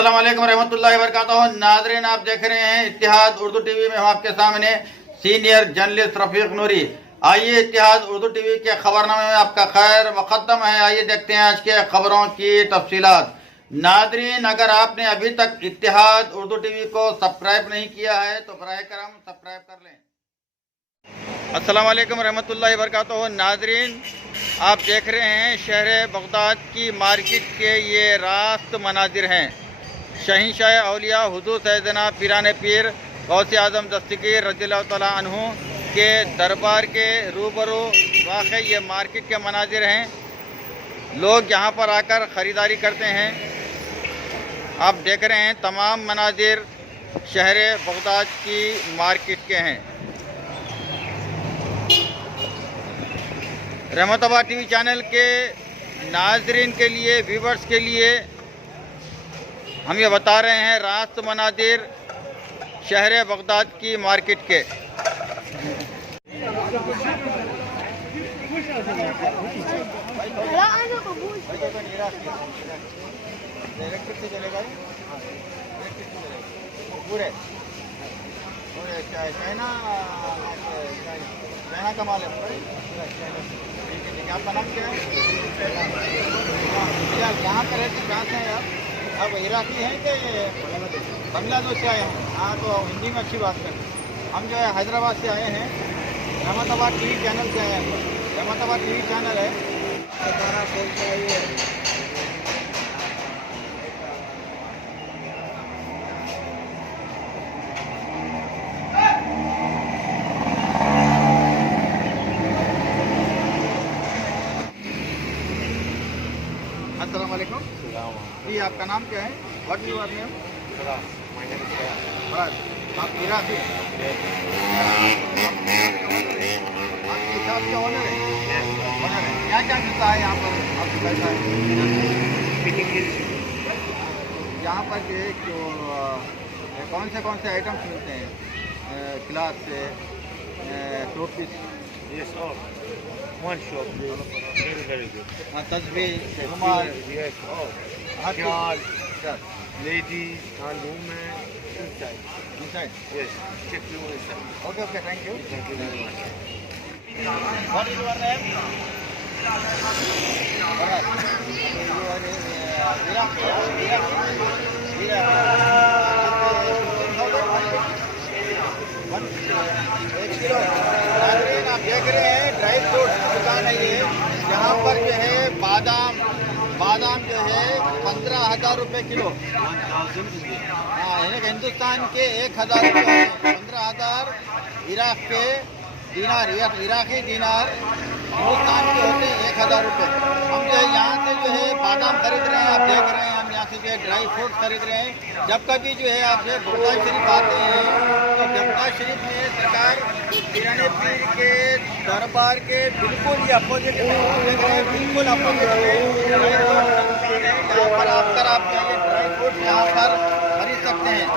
अस्सलाम वालेकुम रहमतुल्लाहि व बरकातहू। नाज़रीन, आप देख रहे हैं इत्तिहाद उर्दू टीवी में। हम आपके सामने सीनियर जर्नलिस्ट रफीक नूरी। आइए, इत्तिहाद उर्दू टीवी के खबरनामे में आपका खैर मुक़द्दम है। आइए देखते हैं आज के खबरों की तफसीलात। नाज़रीन, अगर आपने अभी तक इत्तिहाद उर्दू टीवी को सब्सक्राइब नहीं किया है तो बराए करम सब्सक्राइब कर लें। अस्सलाम वालेकुम रहमतुल्लाहि व बरकातहू। नाज़रीन, आप देख रहे हैं शहर बगदाद की मार्केट के ये रास्त मनाजिर हैं। शहींशाह औलिया हुज़ूर सैयदना पीरान पीर गौसे आज़म दस्तगीर रज़ियल्लाहु तआला अन्हु के दरबार के रूबरू वाक़ ये मार्केट के मनाजिर हैं। लोग यहाँ पर आकर ख़रीदारी करते हैं। आप देख रहे हैं तमाम मनाजिर शहर बगदाद की मार्केट के हैं। रहमताबाद टीवी चैनल के नाजरीन के लिए, व्यूवर्स के लिए हम ये बता रहे हैं रास्त मनाजिर शहर बगदाद की मार्केट के। चाइना का माल है। आपका नाम क्या है? यहाँ पर रहते कहाँ से हैं आप? आप इराकी हैं कि बांग्लादेश से आए हैं? हाँ, तो हिंदी में अच्छी बात करें। हम जो है हैदराबाद से आए हैं। रहमताबाद टीवी चैनल से आए हैं। रहमताबाद टीवी चैनल है। 12 से चाहिए। अस्सलाम वालेकुम जी, आपका नाम क्या है? What you are name? आप इराकी आपके साथ क्या ऑनर है? ऑनर है। क्या क्या मिलता है यहाँ पर? आपको कैसा है यहाँ पर? जो कौन से आइटम्स मिलते हैं? क्लास से टोप piece? Yes, all. One shop. Very, very good. तस्वीर, रुमाल, Yes, all. Her Shawl, cheese. ladies and women, inside. Inside. Yes, check you inside. Okay, okay, thank you. Thank you very much. What is your name? Farad. आप देख रहे हैं dry fruit की दुकान है ये। यहाँ पर जो है बादाम जो है 15,000 रुपये किलो। हाँ, हिंदुस्तान के 1,000 रुपये, 15,000 इराक के दीनार, इराकी दीनार हिंदुस्तान के होते हैं 1,000 रुपये। हम जो है यहाँ से जो है बादाम खरीद रहे हैं। आप देख रहे हैं हम यहाँ से जो है ड्राई फ्रूट खरीद रहे हैं। जब कभी जो है आप जो है बगदाद शरीफ आते हैं तो बगदाद शरीफ में सरकार पीराने पीर के दरबार के बिल्कुल ही अपोजिट में देख रहे हैं, बिल्कुल अपोजिट में यहाँ पर आकर आप ड्राई फ्रूट यहाँ पर खरीद सकते हैं।